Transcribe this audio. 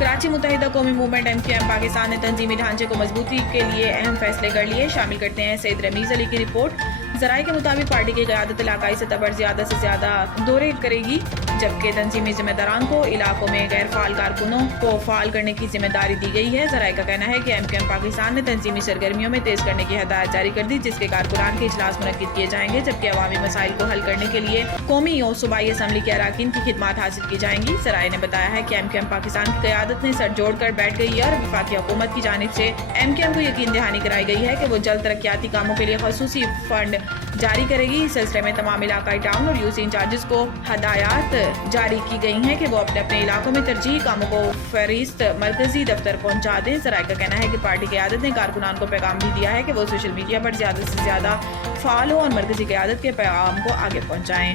कराची मुत्तहिदा कौमी movement MQM Pakistan ने तंजीमी ढांचे को मजबूती के लिए अहम फैसले कर लिए। शामिल करते हैं सैयद रमीज अली की रिपोर्ट। जराये के मुताबिक पार्टी की क़यादत इलाकाई सतह पर ज़्यादा से ज़्यादा दौरे करेगी, जबकि तंजीमी जिम्मेदारान को इलाकों में गैर फाल कारकुनों को फाल करने की जिम्मेदारी दी गई है। जराये का कहना है कि MQM पाकिस्तान ने तंजीमी सरगर्मियों में तेज़ करने की हदायत जारी कर दी, जिसके कारकुनान के इजलास मुनक्किद किए जाएंगे, जबकि अवामी मसाइल को हल करने के लिए कौमी और सूबाई असम्बली के अराकीन की खिदमात हासिल की जाएंगी। जराये ने बताया है कि MQM पाकिस्तान की क़यादत ने सर जोड़कर बैठ गई है और वफाकी हुकूमत की जानिब से MQM को यकीन दहानी कराई गई है कि वो जल्द तरक्याती कामों के लिए खसूसी फंड जारी करेगी। इस सिलसिले में तमाम इलाकाई टाउन और UC इंचार्जेस को हदायत जारी की गई हैं कि वो अपने अपने इलाकों में तरजीही कामों को फहरिस्त मरकजी दफ्तर पहुंचा दें। जराये का कहना है कि पार्टी की क़यादत ने कारकुनान को पैगाम भी दिया है कि वो सोशल मीडिया पर ज़्यादा से ज़्यादा फाल हो और मरकजी क़यादत के पैगाम को आगे पहुँचाएँ।